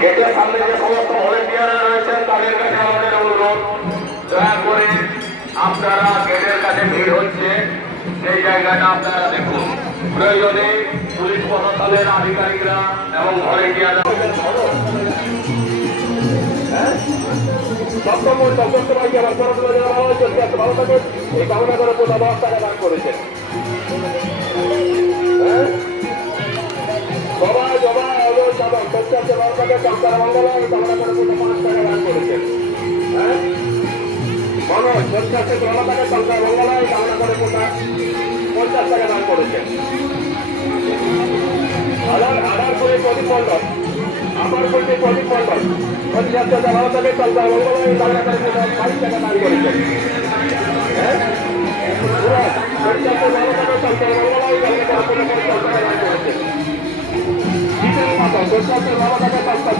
গেটের সামনে যে সমস্ত ভলেন্টিয়াররা রয়েছেন তাদের কাছে আমাদের অনুরোধ, দয়া করে আপনারা গেটের কাছে ভিড় হচ্ছে সেই জায়গাটা আপনারা দেখুন। প্রয়োজনে পুলিশ প্রশাসনের আধিকারিকরা এবং ভলেন্টিয়াররা সবাইকে আমার পড়াশোনা দেওয়া হয়েছে, ভালো থাকুন এই কামনা করে কোথাও 10 টাকা দান করেছেন। সবাই সবাই সচ্চাকে ভালো থাকে সংসার মঙ্গল এই কামনা করে কোথাও 5 টাকা দান করেছেন। মনোজ সচ্চাকে ভালো থাকে সংসার মঙ্গল এই কামনা করে কোথাও 50 টাকা দান করেছেন। আধার করে প্রদীপ মণ্ডল, আমার বলতে প্রদীপ মণ্ডল সচ্চাকে ভালো থাকে সংসার মঙ্গল এই কামনা করে কোথাও 22 টাকা দান করেছেন। সচ্চাকে ভালো থাকে সংসার মঙ্গল এই কামনা করে কোথাও 50 টাকা দান করেছেন। শীতের মাথা সচ্চাকে ভালো থাকে সংসার